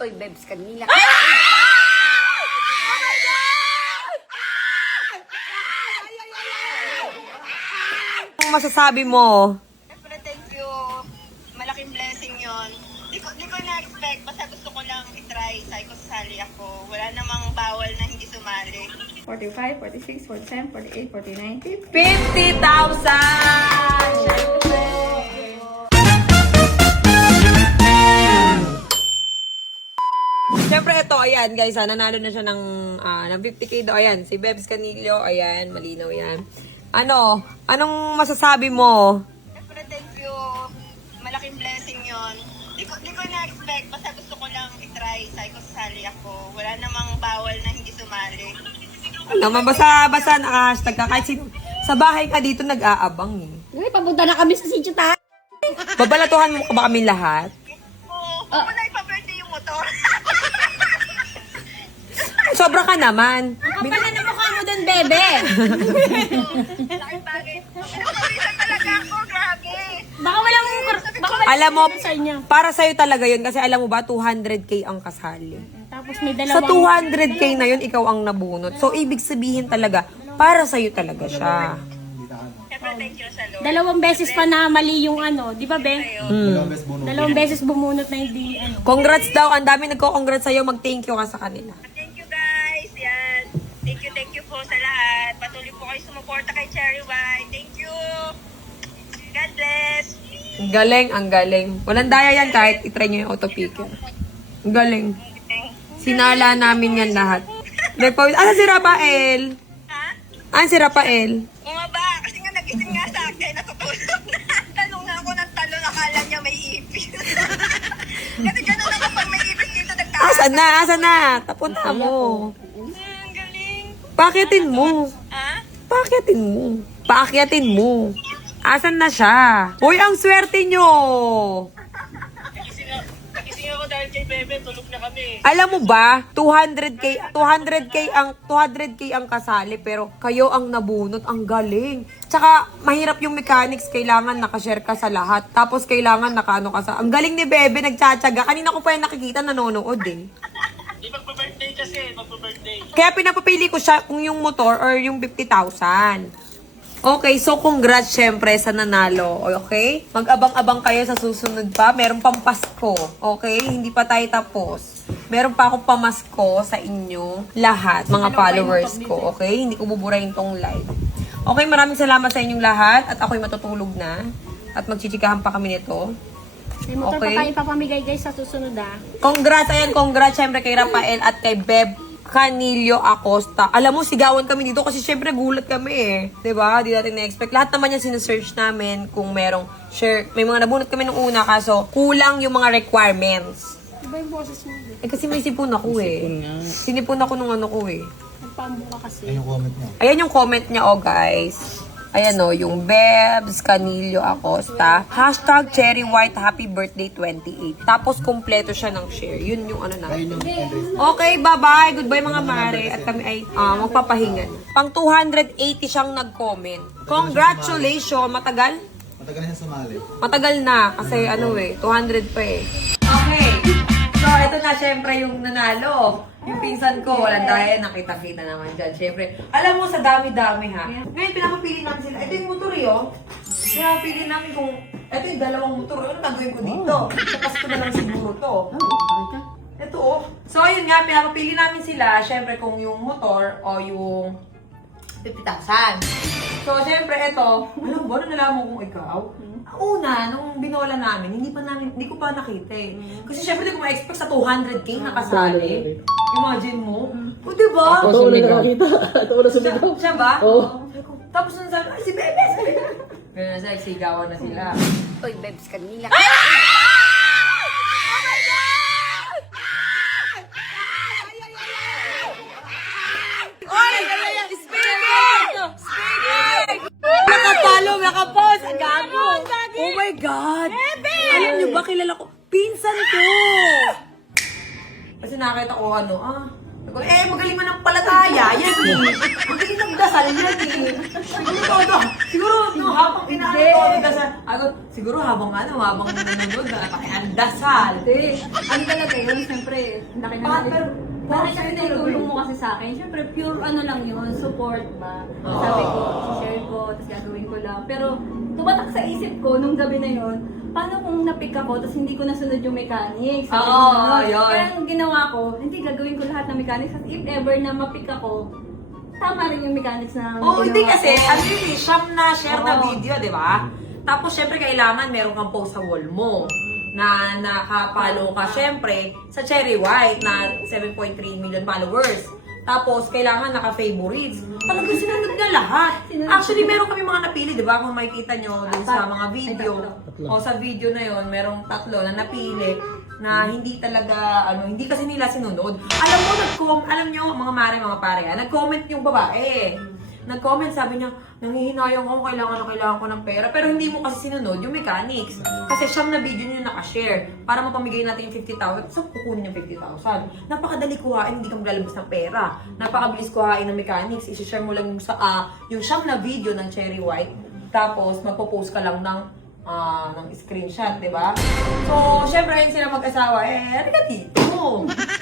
Oy, Bebs, kanila. Anong masasabi mo? Siyempre, thank you. Malaking blessing yon. Di ko na-expect. Basta gusto ko lang i-try. Sabi ko, sasali ako. Wala namang bawal na hindi sumali. 45, 46, 47, 48, 49, 50. 50,000! Siyempre! Siyempre, ito, ayan, guys, nanalo na siya ng 50K daw. Ayan, si Bebs Canillo, ayan, malinaw yan. Anong masasabi mo? Siyempre, thank you. Malaking blessing yon. Di ko na-expect. Basta gusto ko lang i-try. Sabi ko, sasali ako. Wala namang bawal na hindi sumali. Naman, basta naka-hashtag ka. Kahit sino, sa bahay ka dito nag-aabang eh. Uy, papunta na kami sa sitio tayo. Babalatuhan mo ka ba kami lahat? Oo. Huwag mo na ipa-birthday yung motor. Sobra ka naman. Kapal na mukha mo dun, bebe. Laking bagay. Pinapawisan talaga ako. Grabe. Baka walang Alam mo, sa inyo. para sa'yo talaga yun. Kasi alam mo ba, 200K ang kasali. Tapos may Sa dalawang... 200K na yun, ikaw ang nabunot. So, ibig sabihin talaga, para sa'yo talaga siya. Siyempre, thank you sa Lord. Dalawang beses pa na mali yung ano, di ba, Ben? Hmm. Dalawang beses bumunot na hindi ano. Congrats daw. Ang dami nagko-congrats sa'yo. Mag-thank you ka sa kanila. Thank you guys. Yan. Thank you po sa lahat. Patuloy po kayo sumuporta kay Cherry White. Thank you. God bless. Ang galing, ang galing. Walang daya yan kahit itry nyo yung auto-picker. Ang galing. Sinala namin yan lahat. Asan si Rafael? Ha? Asan si Rafael? Bumaba. Kasi nga nagising nga sa akin. Natutulog na. Tanong na ako ng talon. Akala niya may ipis. Kasi gano'n naman pag may ipis dito nagtahan. Asan na? Asan na? Tapunta mo. Ang galing. Pakitin mo. Ha? Pakitin mo. Paakyatin mo. Asan na siya? Uy, ang swerte nyo! Nagising ako dahil kay Bebe. Tulog na kami. Alam mo ba, 200K ang kasali, pero kayo ang nabunot, ang galing. Tsaka, mahirap yung mechanics, kailangan nakashare ka sa lahat. Tapos, kailangan nakaano ka sa... Ang galing ni Bebe, nagtsatsaga. Kanina ko pa yung nakikita, nanonood eh. Di magpa-birthday kasi. Magpa-birthday. Kaya pinapapili ko siya kung yung motor or yung 50,000. Okay, so congrats syempre sa nanalo, okay? Mag-abang-abang kayo sa susunod pa. Meron pang Pasko, okay? Hindi pa tayo tapos. Meron pa akong pamasko sa inyo lahat, mga followers ko, okay? Hindi ko buburahin tong live. Okay, maraming salamat sa inyong lahat at ako'y matutulog na. At magchichikahan pa kami nito. May motor Okay. pa tayo papamigay guys sa susunod ah. Congrats, ayan, congrats syempre kay Rafael at kay Beb Canillo Acosta. Alam mo, sigawan kami dito kasi syempre gulat kami eh. 'Di ba? Di natin na-expect. Lahat naman yan sinesearch namin kung merong share. May mga nabunot kami nung una kaso kulang yung mga requirements. Diba yung boses mo? Eh kasi may sipon ako eh. Sinipon ako nung ano ko eh. Nagpambuka kasi. Ayan yung comment niya oh guys. Ayan o, yung Bebs Canillo Acosta. Hashtag Cherry White Happy Birthday 28. Tapos, kompleto siya ng share. Yun yung ano natin. Okay, bye-bye. Goodbye mga mare. At kami ay magpapahinga na. Pang 280 siyang nag-comment. Congratulations! Matagal? Matagal na siya sumali. Matagal na. Kasi ano eh, 200 pa eh. Okay. So, ito na syempre yung nanalo. Yung pinsan ko, walang daya, nakita-kita naman dyan. Syempre, alam mo, sa dami-dami ha. Ngayon, pinapapili namin sila. Ito yung motor yun. Pinapapili namin kung, ito yung dalawang motor. Ano gagawin ko dito? Sa Pasko na lang siguro to. Ito oh. So, ayun nga, pinapapili namin sila. Syempre, kung yung motor o yung 50,000. So, syempre, ito. Alam mo, nalaman kong ikaw? Una, nung binola namin, hindi ko pa nakita eh. Kasi syempre, hindi ko ma-expect sa 200K nakasali. Imagine mo. O, diba? Ako na nakita. Ako na sumigaw. Siya ba? Oo. Tapos nung sabi, ay, si Bebe! Pero nasa sigawan na sila. Oy, Bebs, kanila. Nakapalo, nakapost! Ang gago! Oh my God! Alam niyo ba, kilala ko? Pinsan ko! Kasi nakita ko Magaling mo ng palataya, yan eh. Magaling ng dasal, yan eh. Siguro, no, habang inaano ko, dasal. Siguro habang nanonood, ang dasal. Hindi. Ano talaga yun? Siyempre, laki na Bakit na itulong mo kasi sa akin? Siyempre, pure ano lang yun, support ba? Sabi ko, share ko, tapos gagawin ko lang. Pero, tumatak sa isip ko nung gabi na yun, paano kung napick ako, tapos hindi ko nasunod yung mechanics? Yun. Kaya ang ginawa ko, hindi gagawin ko lahat ng mechanics. At if ever na mapick ako, tama rin yung mechanics na Hindi ginawa kasi, ko. ano yun eh, siyam na share na Oo. video, di ba? Tapos, syempre, kailangan meron kang post sa wall mo na nakapollow ka, syempre, sa Cherry White na 7.3 million followers. Tapos, kailangan naka-favorites. Talagang sinunod na lahat. Actually, meron kami mga napili, di ba? Kung makikita nyo dun sa mga video. O sa video na yon merong 3 na napili na hindi talaga, hindi kasi nila sinunod. Alam nyo, mga mare, mga pare, nag-comment yung babae. Nag-comment, sabi niya, nanghihinayang ko, kailangan ko ng pera. Pero hindi mo kasi sinunod yung mechanics. Kasi siyam na video niyo nakashare para mapamigay natin yung 50,000. Saan kukunin yung 50,000? Napakadali kuhain, hindi ka maglalabas ng pera. Napakabilis kuhain ng mechanics. I-share mo lang yung siyam na video ng Cherry White. Tapos, magpo-post ka lang ng screenshot, di ba? So, syempre, yun sila mag-asawa, ano ka dito?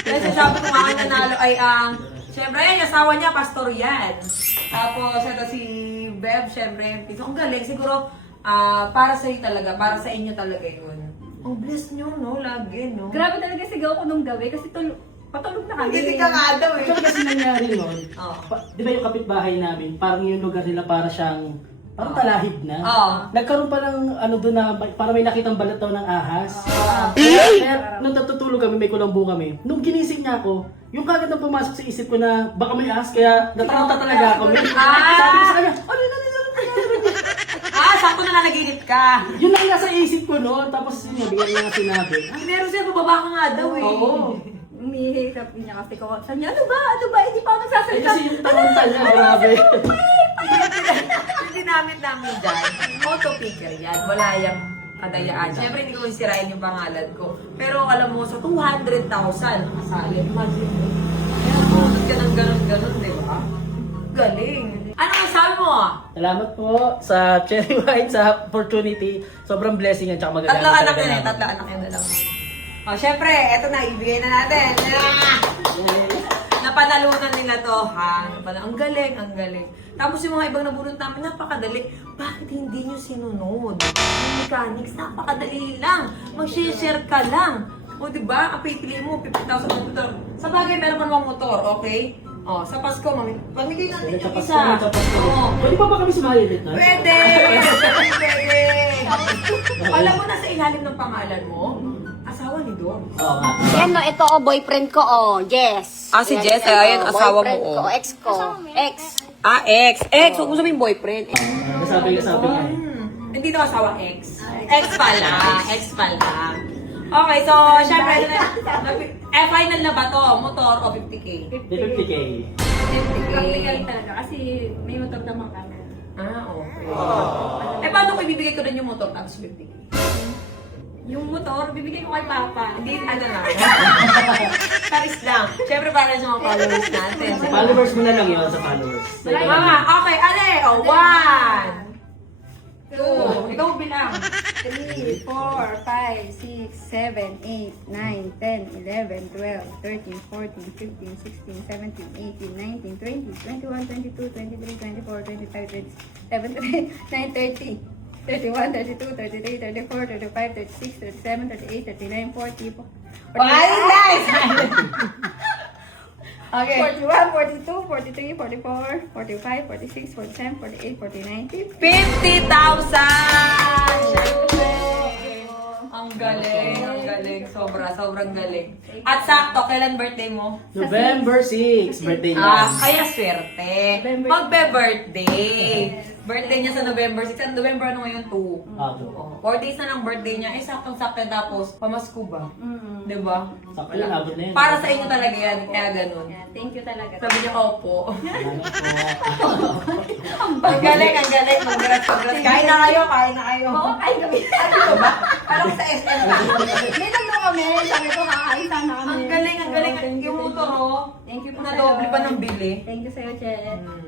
Kasi sabi ko nga nanalo ay syempre, yung asawa niya, pastor yan. Tapos, ito si Bev, syempre, ang galing. Siguro, para sa talaga, para sa inyo talaga yun. Ang bless nyo, no? Lagi, no? Grabe talaga sigaw ko nung gabi kasi patulog na kami. Hindi ka nga daw, eh. Ito kasi nangyari nun, Oo. di ba yung kapitbahay namin, parang yung lugar nila para siyang, parang talahib na. Oo. Nagkaroon pa ng doon na, para may nakitang balat daw ng ahas. Kaya nung natutulog kami, may kulambo kami. Nung ginising niya ako, yung kagad na pumasok sa isip ko na baka may ahas, kaya natakot talaga ako. Sabi ko sa kanya, Sakto na nanaginip ka. yun lang nasa isip ko noon. Tapos yun, bigyan niya nga sinabi. Meron siya, bababa ka nga daw, eh. Oo. Umihirap niya kasi ko. Sabi niya, ano ba? Hindi pa ako Eh nagsasalita. kasi yung taranta niya, grabe. Yung ginamit namin dyan, auto-picker yan. Wala yung kadayaan. Siyempre, hindi ko sirain yung pangalan ko. Pero alam mo, sa 200,000 nakasali. Imagine mo. Kaya ganun, di ba? Galing. Ano ang sabi mo? Salamat po sa Cherry White, sa opportunity. Sobrang blessing yan, tsaka magagamit Tatlo anak talaga yun eh. namin. Tatlo anak yun na lang. Siyempre, eto na, ibigay na natin. Napanalunan nila to, ha? Ang galing, ang galing. Tapos yung mga ibang nabunot namin, napakadali. Bakit hindi nyo sinunod? Yung mechanics, napakadali lang. Mag-share ka lang. O, diba? Ang pipili mo, 50,000 ng motor. Sa bagay, meron ka namang motor, okay? Sa Pasko, pamigay natin yung isa. Pwede pa ba kami sumali ulit na? Pwede! Pwede! Alam mo na sa ilalim ng pangalan mo, asawa ni Dor. Oo nga. Yan no, ito boyfriend ko Jess. Si Yan, Jess, ito, ayan, asawa mo, boyfriend ko, ex ko. Ex. Ex. Huwag mo sabihin boyfriend. Sabi nga. Hindi to asawa, ex. Ex pala. Okay, so, syempre, final na ba to? Motor o 50K? 50K. 50K. Practical talaga kasi may motor naman kami. Okay. Paano ko ibibigay ko rin yung motor tapos 50K? Yung motor, bibigay ko kay Papa. Hindi, ano na. Paris lang. Syempre, para sa mga followers natin. Sa followers mo na lang yun, sa followers. Mama, okay, ale, 1, 2, ikaw bilang. 3, 4, 5, 6, 7, 8, 9, 10, 11, 12, 13, 14, 15, 16, 17, 18, 19, 20, 21, 22, 23, 24, 25, 27, 28, 29, 30, 31, 32, 33, 34, 35, 36, 37, 38, 39, 40, Ay, nice! Okay. 41, 42, 43, 44, 45, 46, 47, 48, 49, 50. 50,000! Siyempre! Ang galing. Sobrang galing. At sakto, kailan birthday mo? November 6, birthday niya. Kaya swerte. Magbe-birthday. Birthday niya sa November 6. Ano, November ano ngayon? 2. 4 days na ng birthday niya. Saktong-sakto tapos pamasko ba? Diba? Sakto yan, abot na yan. Para sa inyo talaga yan. Kaya ganun. Yeah, thank you talaga. Sabi niya, opo. Salamat po. Ang galing. Congrats. Kain na kayo. Oo, ay kami. Ano ba? Alam ko sa SM ka. May nagno kami. Sabi ko, kakain sana kami. Ang galing. galing Thank you, yung thank motor, you. oh. Thank you po Na sa'yo. doble pa ng bili. Thank you sa'yo, Che.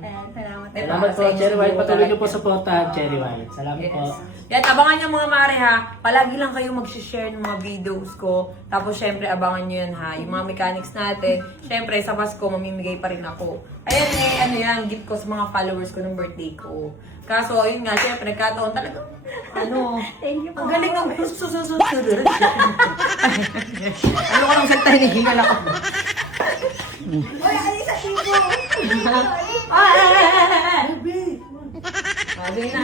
Ayan, salamat. Salamat po, Cherry White. Patuloy niyo po supportahan, Cherry White. Salamat po. Yan, abangan nyo mga mare ha. Palagi lang kayo mag-share ng mga videos ko. Tapos syempre, abangan nyo yan ha. Yung mga mechanics natin. Syempre, sa Pasko, mamimigay pa rin ako. Ayan eh, ano yan, gift ko sa mga followers ko ng birthday ko. Kaso, yun nga, syempre, kataon talaga. Ano? Thank you po. Ang galing ng susunod. Ano ko lang sa tayo, hingal ako. Uy, alis sa tibo. Sabi na.